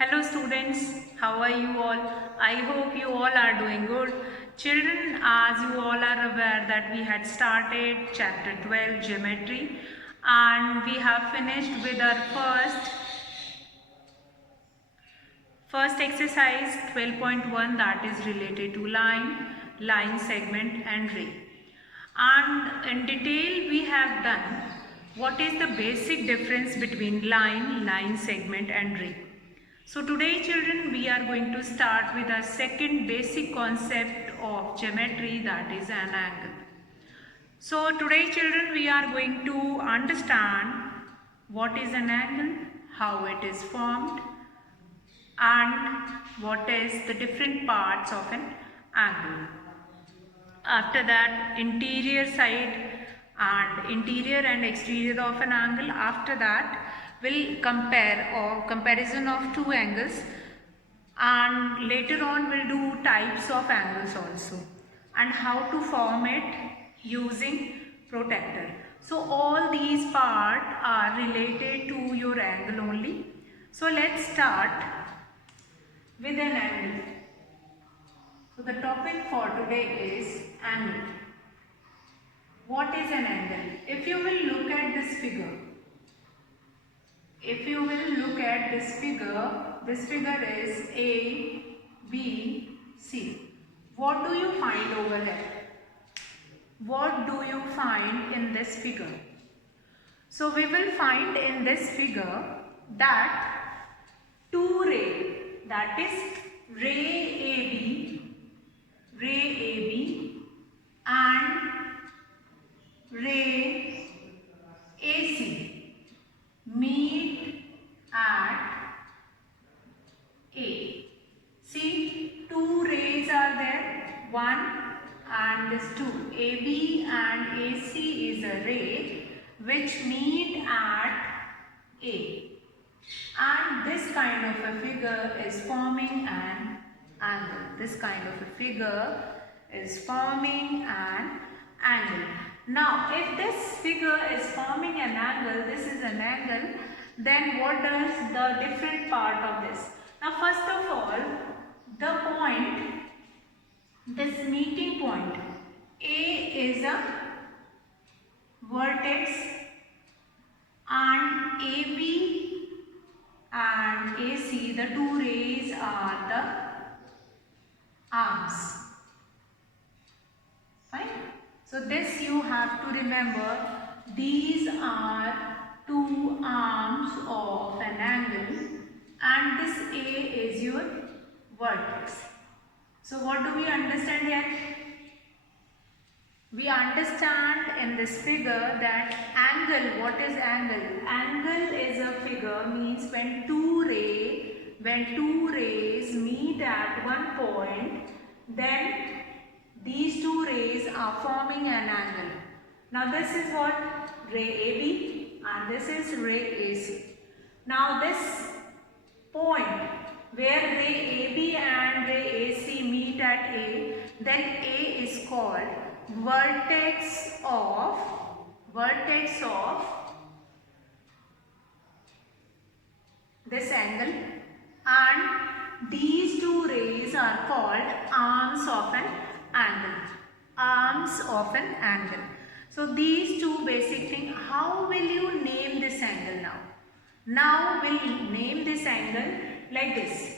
Hello students, how are you all? I hope you all are doing good. Children, as you all are aware that we had started chapter 12 geometry and we have finished with our first exercise 12.1 that is related to line segment and ray. And in detail we have done what is the basic difference between line segment and ray. So today children we are going to start with our second basic concept of geometry, that is an angle. So today children we are going to understand what is an angle, how it is formed and what is the different parts of an angle. After that interior and exterior of an angle. After that we'll compare or comparison of two angles, and later on we'll do types of angles also and how to form it using protractor. So all these parts are related to your angle only. So let's start with an angle. So the topic for today is angle. What is an angle? If you will look at this figure, this figure is A, B, C. What do you find over here? What do you find in this figure? So we will find in this figure that two rays, that is ray AB and ray AC meet at A. See, two rays are there, one and this two. AB and AC is a ray which meet at A. And this kind of a figure is forming an angle. This kind of a figure is forming an angle. Now, if this figure is forming an angle, this is an angle, then what does the different part of this? Now, first of all, the point, this meeting point, A is a vertex and AB and AC, the two rays are the arms. Fine. So this you have to remember, these are two arms of an angle and this A is your vertex. So what do we understand here? We understand in this figure that angle, what is angle? Angle is a figure, means when two rays meet at one point, then these two rays are forming an angle. Now this is what? Ray AB and this is ray AC. Now this point where ray AB and ray AC meet at A, then A is called vertex of this angle, and these two rays are called arms of an angle. So these two basic things. How will you name this angle now? Now we'll name this angle like this.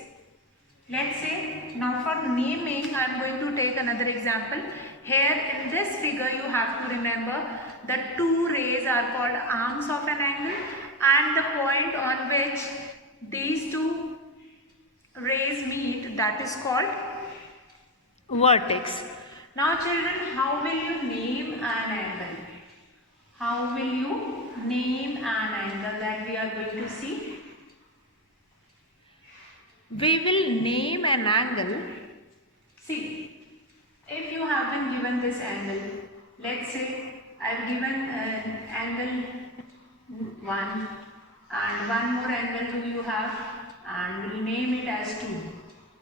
Let's say, now for naming I am going to take another example. Here in this figure you have to remember the two rays are called arms of an angle and the point on which these two rays meet, that is called vertex. Now children, how will you name an angle? How will you name an angle that we are going to see? We will name an angle. See, if you have been given this angle, let's say I have given an angle 1 and one more angle 2 you have, and we will name it as 2.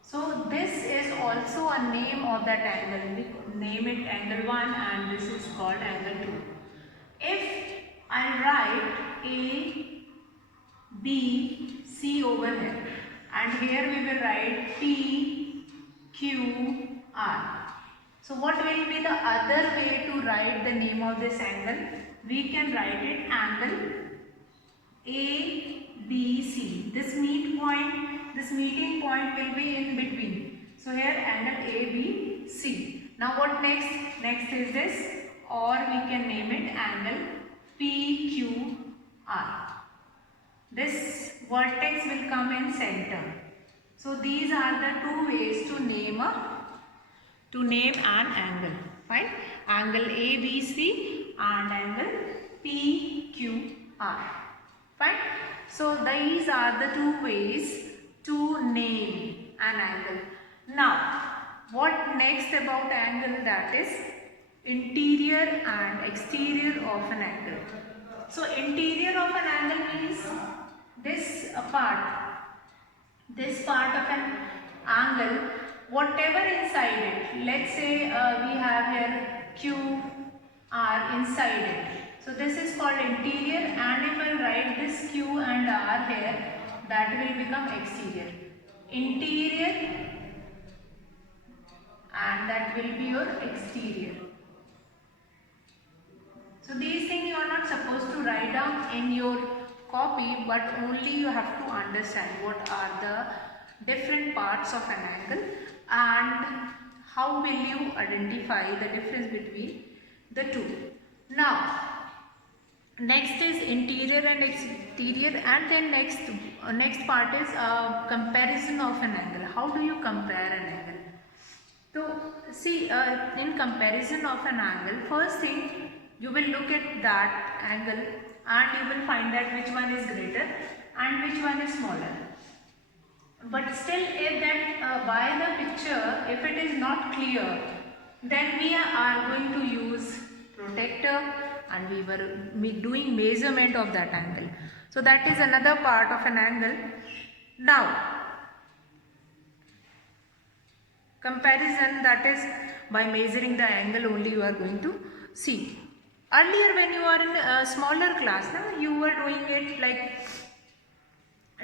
So this is also a name of that angle. We name it angle 1 and this is called angle 2. If I write A, B, C over here, and here we will write P, Q, R. So what will be the other way to write the name of this angle? We can write it angle ABC. This meeting point will be in between. So here angle ABC. Now what next? Next is this, or we can name it angle PQR. This vertex will come in center. So these are the two ways to name an angle. Fine. Angle ABC and angle PQR. Fine. So these are the two ways to name an angle. Now, what next about angle? That is interior and exterior of an angle. So interior of an angle means this part of an angle, whatever inside it. Let's say we have here Q R inside it. So this is called interior, and if I write this Q and R here, that will become exterior. Interior, and that will be your exterior. So these things you are not supposed to write down in your copy, but only you have to understand what are the different parts of an angle and how will you identify the difference between the two. Now, next is interior and exterior, and then next part is comparison of an angle. How do you compare an angle? So see, in comparison of an angle, first thing, you will look at that angle and you will find that which one is greater and which one is smaller. But still, if that by the picture, if it is not clear, then we are going to use protractor and we were doing measurement of that angle. So that is another part of an angle. Now, comparison, that is by measuring the angle only you are going to see. Earlier when you are in a smaller class, you were doing it like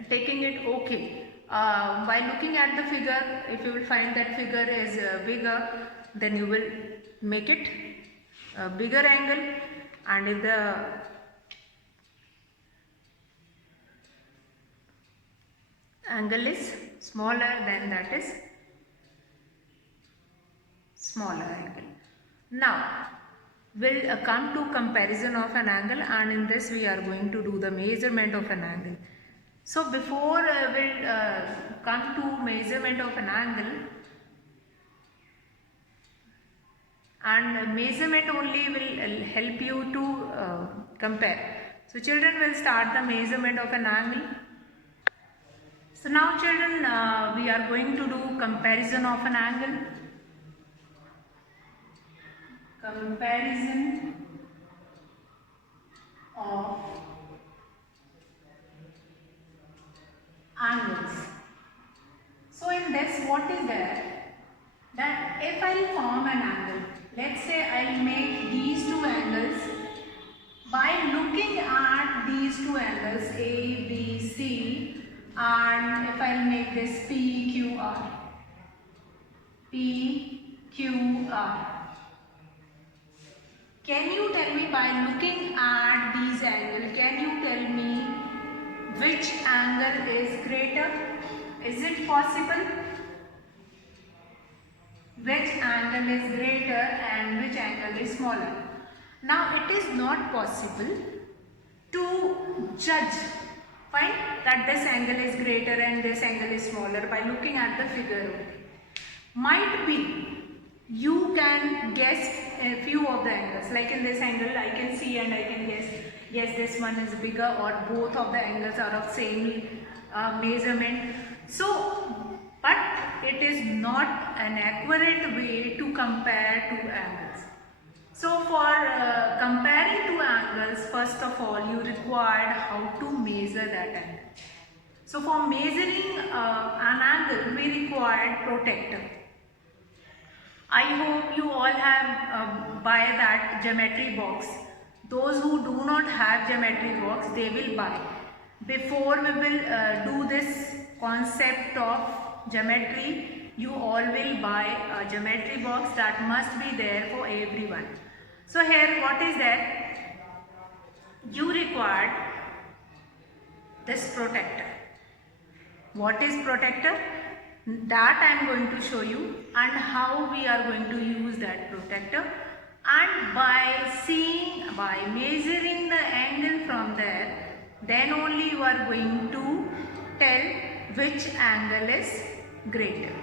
taking it okay. By looking at the figure, if you will find that figure is bigger, then you will make it a bigger angle, and if the angle is smaller, then that is smaller angle. Now, we'll come to comparison of an angle, and in this we are going to do the measurement of an angle. So before we'll come to measurement of an angle, and measurement only will help you to compare. So children will start the measurement of an angle. So now children, we are going to do comparison of an angle. Comparison of angles. So in this, what is there? That if I form an angle, let's say I'll make these two angles. By looking at these two angles A, B, C, and if I'll make this P, Q, R. P, Q, R. Can you tell me, by looking at these angles, can you tell me which angle is greater? Is it possible? Which angle is greater and which angle is smaller? Now it is not possible to judge, fine, that this angle is greater and this angle is smaller by looking at the figure only. Might be you can guess a few of the angles, like in this angle I can see and I can guess, yes, this one is bigger, or both of the angles are of same measurement. So, but it is not an accurate way to compare two angles. So for comparing two angles, first of all you required how to measure that angle. So for measuring an angle, we required protractor. I hope you all have buy that geometry box. Those who do not have geometry box, they will buy. Before we will do this concept of geometry, you all will buy a geometry box that must be there for everyone. So here what is that? You required this protector. What is protector? That I am going to show you, and how we are going to use that protector, and by measuring the angle from there, then only you are going to tell which angle is greater.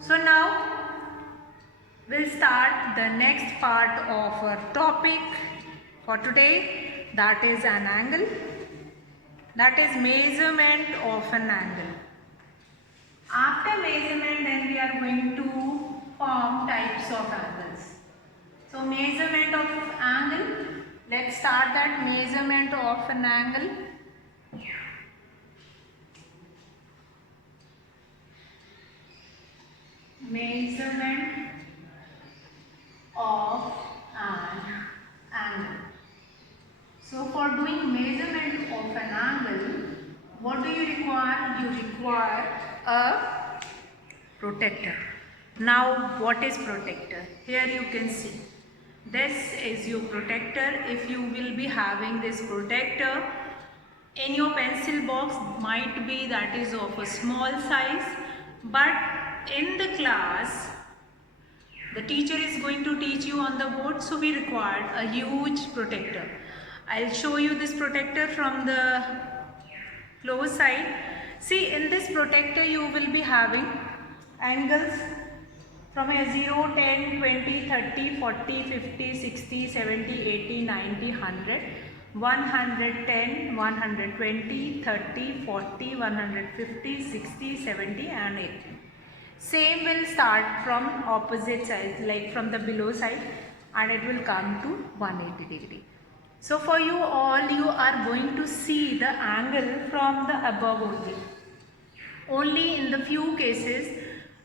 So now we'll start the next part of our topic for today, that is an angle, that is measurement of an angle. After measurement, then we are going to form types of angles. So measurement of angle, let's start that measurement of an angle. Measurement of an angle. So for doing measurement of an angle, what do you require? You require a protector. Now what is protector? Here you can see, this is your protector. If you will be having this protector in your pencil box, might be that is of a small size, but in the class the teacher is going to teach you on the board, so we required a huge protector. I'll show you this protector from the close side. See, in this protector you will be having angles from a 0, 10, 20, 30, 40, 50, 60, 70, 80, 90, 100, 110, 120, 30, 40, 150, 60, 70 and 80. Same will start from opposite sides, like from the below side, and it will come to 180 degree. So for you all, you are going to see the angle from the above only. Only in the few cases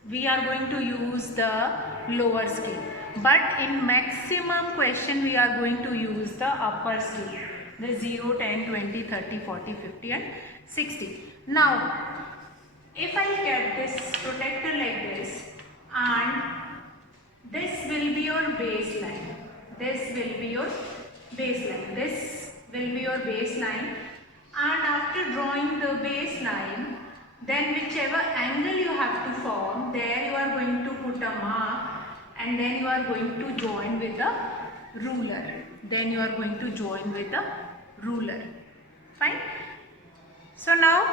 we are going to use the lower scale, but in maximum question we are going to use the upper scale, the 0, 10, 20, 30, 40, 50 and 60. Now if I get this protector like this, and this will be your baseline, this will be your baseline, this will be your baseline, and after drawing the baseline, then whichever angle you have to form, there you are going to put a mark, and then you are going to join with the ruler. Then you are going to join with the ruler. Fine. So now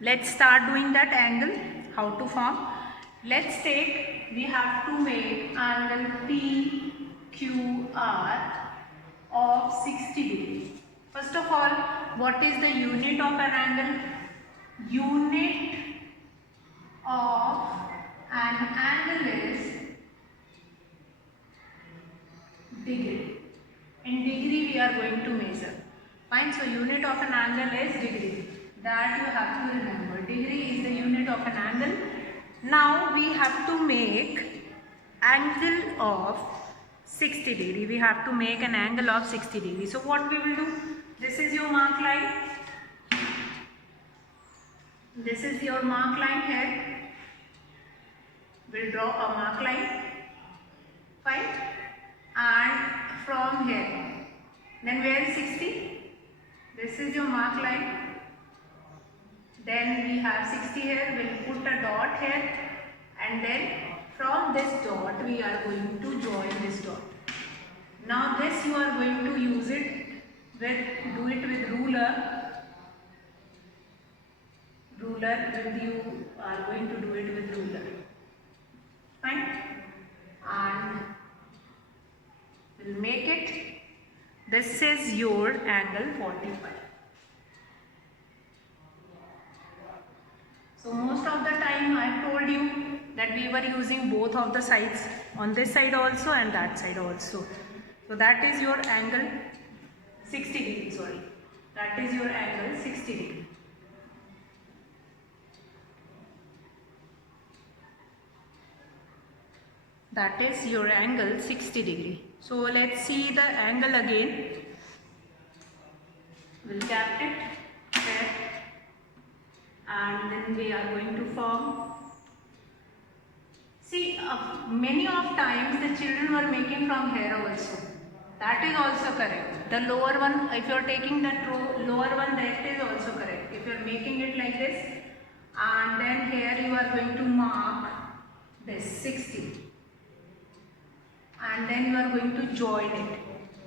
let's start doing that angle, how to form. Let's take, we have to make angle PQR of 60 degree. First of all, what is the unit of an angle? Unit of an angle is degree. In degree we are going to measure. Fine, so unit of an angle is degree. That you have to remember. Degree is the unit of an angle. Now we have to make angle of 60 degree. We have to make an angle of 60 degree. So what we will do? This is your mark line. This is your mark line here. We'll draw a mark line. Fine. And from here. Then where is 60? This is your mark line. Then we have 60 here, we'll put a dot here, and then from this dot we are going to join this dot. Now this you are going to use it with, do it with ruler. You are going to do it with ruler. Fine. And we'll make it, this is your angle 45. So most of the time I told you that we were using both of the sides, on this side also and that side also. So that is your angle 60 degree, sorry. That is your angle 60 degree. That is your angle 60 degree. So let's see the angle again. We'll cap it here. and then we are going to form. See, many of times the children were making from here also. That is also correct. The lower one, if you are taking the lower one, that is also correct. If you are making it like this, and then here you are going to mark this 60, and then you are going to join it.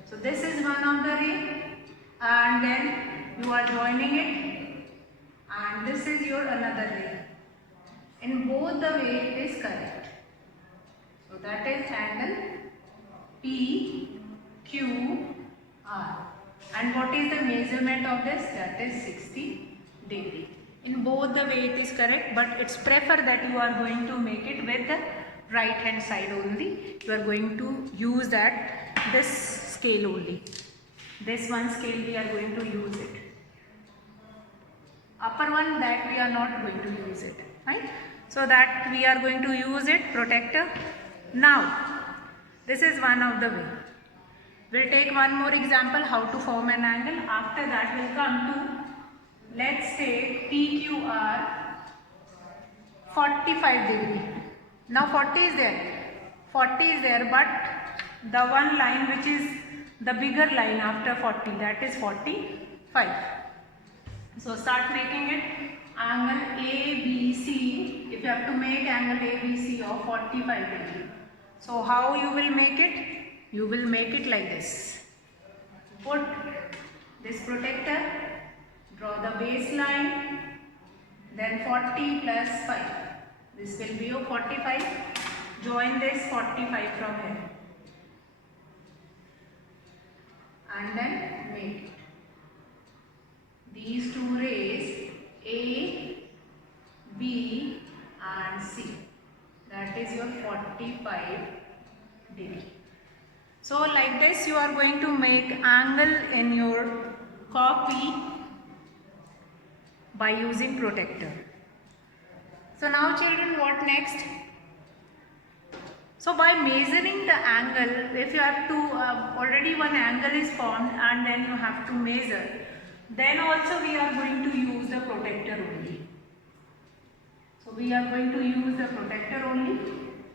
So this is one of the ray, and then you are joining it, and this is your another ray. In both the way it is correct. So that is angle PQR. And what is the measurement of this? That is 60 degree. In both the way it is correct, but it's prefer that you are going to make it with the right hand side only. You are going to use this scale only. This one scale we are going to use it. Upper one, that we are not going to use it, right? So that we are going to use it, protector. Now, this is one of the way. We'll take one more example how to form an angle. After that we'll come to, let's take PQR 45 degree. Now 40 is there. 40 is there, but the one line which is the bigger line after 40, that is 45. So start making it. Angle ABC, if you have to make angle ABC of 45 degree. So how you will make it? You will make it like this. Put this protector, draw the baseline, then 40 plus 5. This will be your 45. Join this 45 from here. And then make it. These two rays, A, B and C. That is your 45 degree. So like this you are going to make angle in your copy by using protector. So now children, what next? So by measuring the angle, if you have to, already one angle is formed and then you have to measure, then also we are going to use the protector only. So we are going to use the protector only,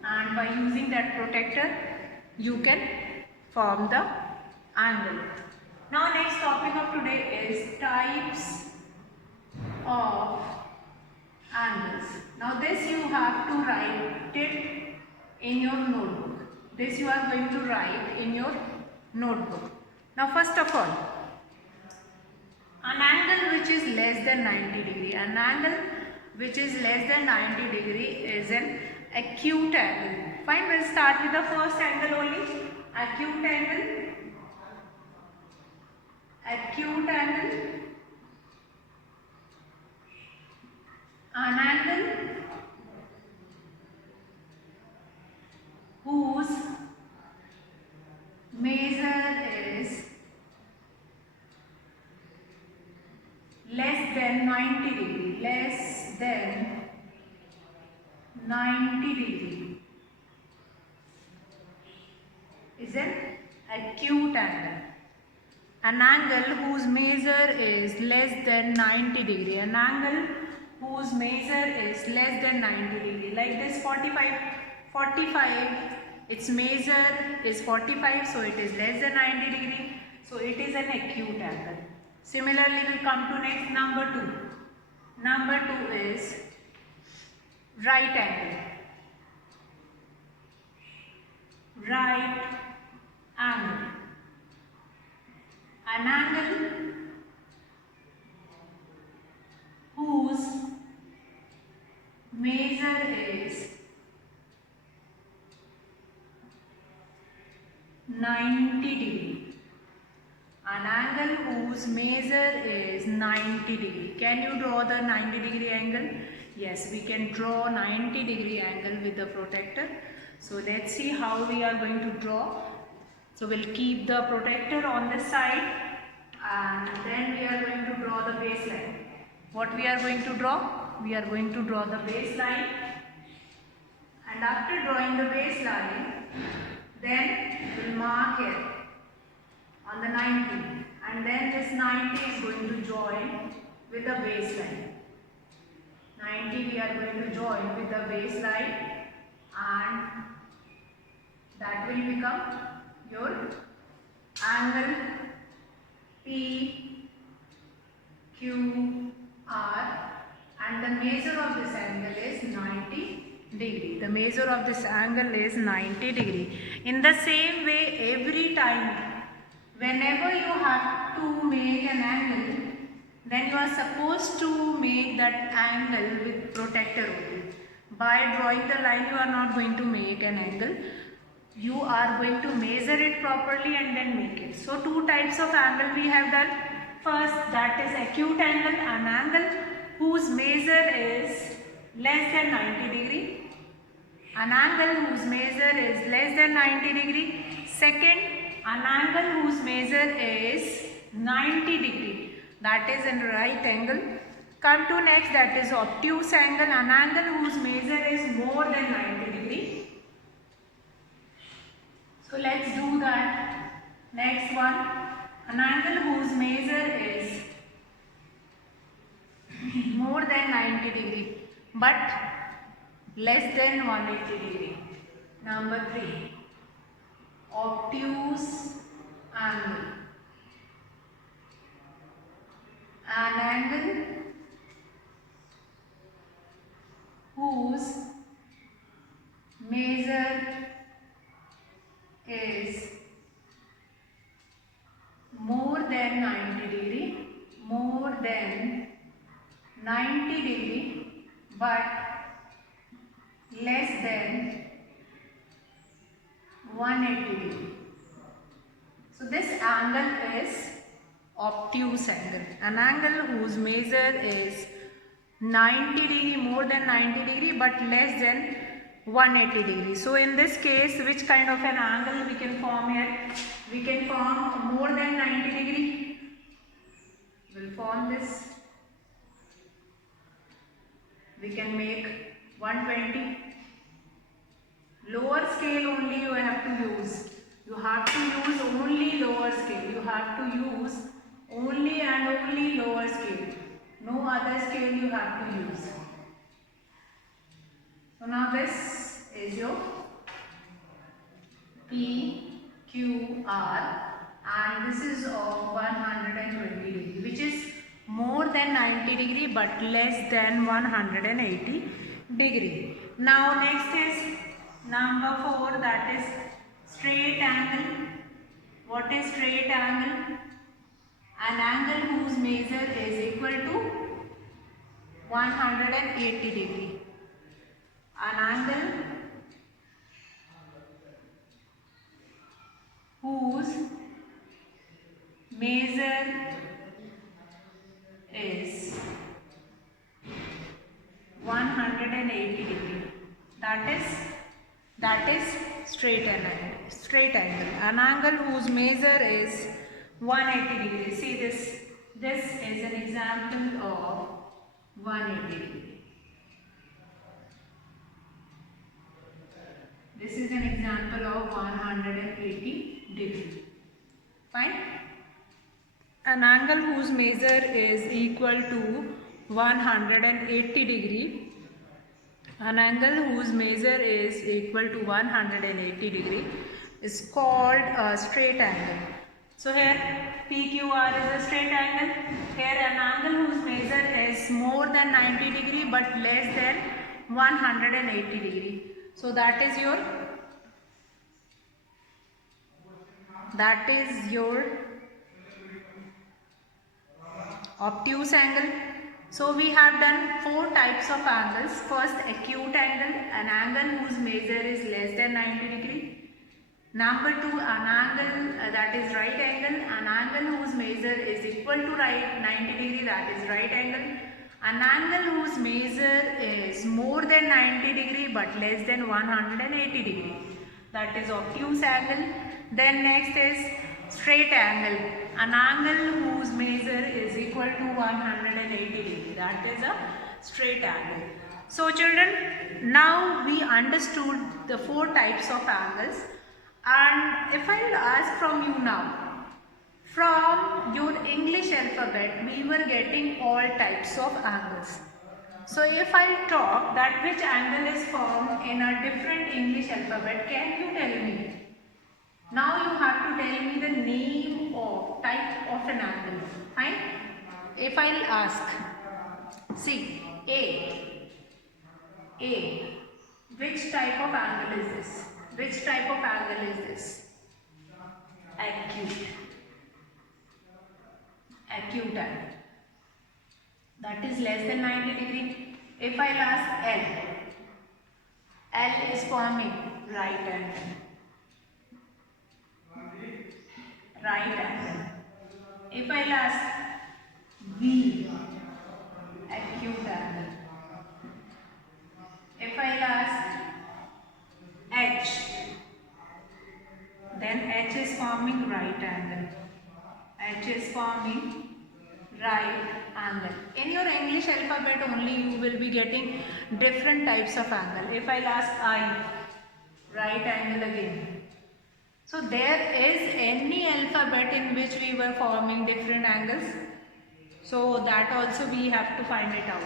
and by using that protector you can form the angle. Now next topic of today is types of angles. Now this you have to write it in your notebook. This you are going to write in your notebook. Now first of all, an angle which is less than 90 degree. An angle which is less than 90 degree is an acute angle. Fine, we'll start with the first angle only. Acute angle. Acute angle. An angle whose measure is less than 90 degree. Less than 90 degree is an acute angle. An angle whose measure is less than 90 degree. An angle whose measure is less than 90 degree. Like this 45, its measure is 45, so it is less than 90 degree. So it is an acute angle. Similarly, we come to next number 2. Number 2 is right angle. Right angle. An angle whose measure is 90 degree. An angle whose measure is 90 degree. Can you draw the 90 degree angle? Yes, we can draw 90 degree angle with the protector. So let's see how we are going to draw. So we'll keep the protector on this side and then we are going to draw the baseline. What we are going to draw? We are going to draw the baseline, and after drawing the baseline, then we'll mark here on the 90, and then this 90 is going to join with the baseline. 90 we are going to join with the baseline, and that will become your angle P Q R, and the measure of this angle is 90 degree. The measure of this angle is 90 degree. In the same way, every time whenever you have to make an angle, then you are supposed to make that angle with protractor only. By drawing the line, you are not going to make an angle. You are going to measure it properly and then make it. So two types of angle we have done. First, that is acute angle, an angle whose measure is less than 90 degree. An angle whose measure is less than 90 degree. Second, an angle whose measure is 90 degree. That is a right angle. Come to next, that is obtuse angle, an angle whose measure is more than 90 degree. So let's do that. Next one, an angle whose measure is more than 90 degree but less than 180 degree. Number 3, obtuse angle, an angle whose measure is more than 90 degree, more than 90 degree but less than 180 degree. So this angle is obtuse angle, an angle whose measure is 90 degree, more than 90 degree but less than 180 degree. So in this case, which kind of an angle we can form here? We can form more than 90 degree. We'll form this. We can make 120. Lower scale only you have to use. You have to use only lower scale. You have to use only and only lower scale. No other scale you have to use. So now this is your P, Q, R, and this is of 120 degree, which is more than 90 degree but less than 180 degree. Now next is number 4, that is straight angle. What is straight angle? An angle whose measure is equal to 180 degree. An angle whose measure is 180 degree. That is straight angle. Straight angle. An angle whose measure is 180 degree. See this. This is an example of 180 degree. This is an example of 180 degree. Fine. An angle whose measure is equal to 180 degree. An angle whose measure is equal to 180 degree is called a straight angle. So here PQR is a straight angle. Here an angle whose measure is more than 90 degree but less than 180 degree. So that is your obtuse angle. So we have done 4 types of angles. First, acute angle, an angle whose measure is less than 90 degree. Number 2, an angle that is right angle, an angle whose measure is equal to 90 degree, that is right angle. An angle whose measure is more than 90 degree but less than 180 degree, that is obtuse angle. Then next is straight angle, an angle whose measure is equal to 180 degree, that is a straight angle. So children, now we understood the 4 types of angles, and if I will ask from you now, from your English alphabet we were getting all types of angles. So if I talk that which angle is formed in a different English alphabet, can you tell me? Now you have to tell me the name of type of an angle. Fine? If I'll ask, see, A, which type of angle is this? Which type of angle is this? Acute. Acute angle. That is less than 90 degree. If I'll ask L is forming right angle. Right angle. If I'll ask V, acute angle. If I'll ask H, then H is forming right angle. H is forming right angle. In your English alphabet only you will be getting different types of angle. If I'll ask I, right angle again. So there is any alphabet in which we were forming different angles. So that also we have to find it out.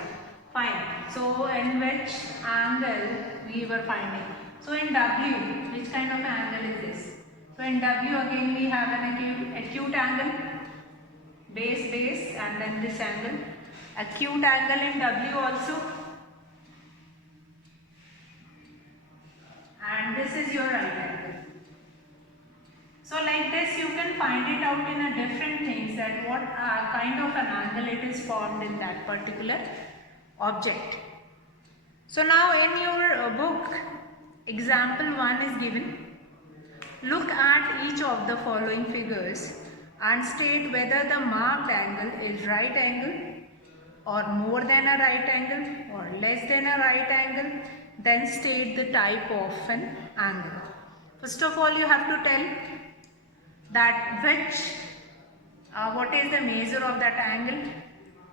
Fine. So in which angle we were finding. So in W, which kind of angle is this? So in W again we have an acute angle. Base and then this angle. Acute angle in W also. And this is your right angle. So like this you can find it out in a different things that what kind of an angle it is formed in that particular object. So now in your book, example 1 is given. Look at each of the following figures and state whether the marked angle is right angle or more than a right angle or less than a right angle. Then state the type of an angle. First of all, you have to tell that what is the measure of that angle,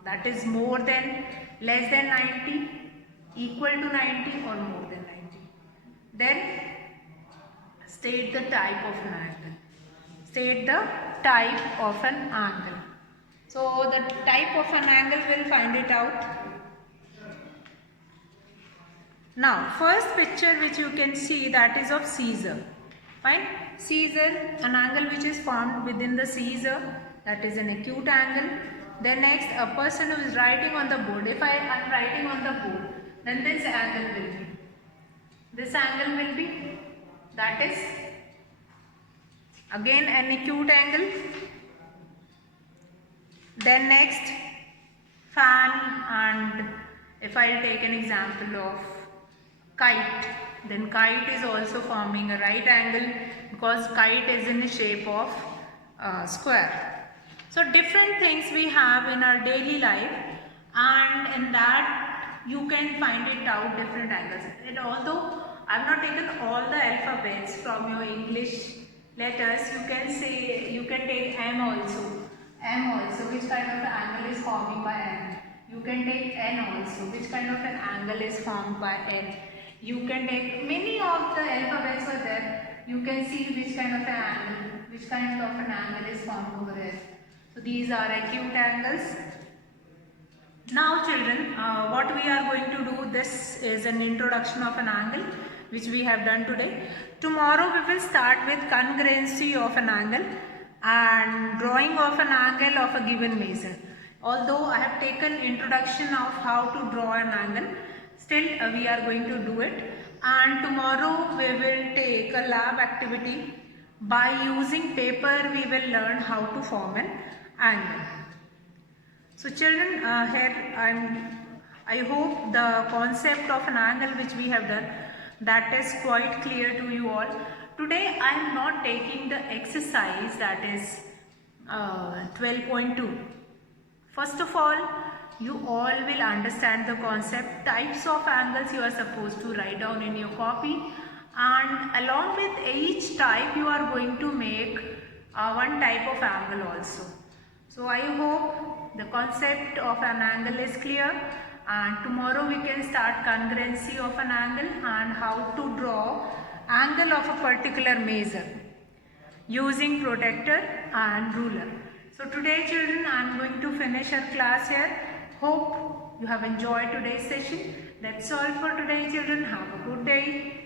that is more than, less than 90, equal to 90 or more than 90. Then state the type of an angle. State the type of an angle. So the type of an angle we'll find it out. Now first picture which you can see, that is of Caesar. Fine. Caesar, an angle which is formed within the Caesar, that is an acute angle. Then next, a person who is writing on the board. If I am writing on the board, then this angle will be. This angle will be, that is again an acute angle. Then next, fan, and if I take an example of kite, then kite is also forming a right angle because kite is in the shape of square. So different things we have in our daily life, and in that you can find it out different angles. And although I have not taken all the alphabets from your English letters, you can say, you can take M also. M also, which kind of an angle is forming by M. You can take N also, which kind of an angle is formed by N. You can take many of the alphabets are there. You can see which kind of an angle, which kind of an angle is formed over there. So these are acute angles. Now children, what we are going to do, this is an introduction of an angle which we have done today. Tomorrow we will start with congruency of an angle and drawing of an angle of a given measure. Although I have taken introduction of how to draw an angle, still we are going to do it, and tomorrow we will take a lab activity. By using paper we will learn how to form an angle. So children, here I hope the concept of an angle which we have done, that is quite clear to you all. Today I am not taking the exercise, that is 12.2. First of all, you all will understand the concept, types of angles you are supposed to write down in your copy, and along with each type you are going to make one type of angle also. So I hope the concept of an angle is clear, and tomorrow we can start congruency of an angle and how to draw angle of a particular measure using protractor and ruler. So today children, I am going to finish our class here. Hope you have enjoyed today's session. That's all for today, children. Have a good day.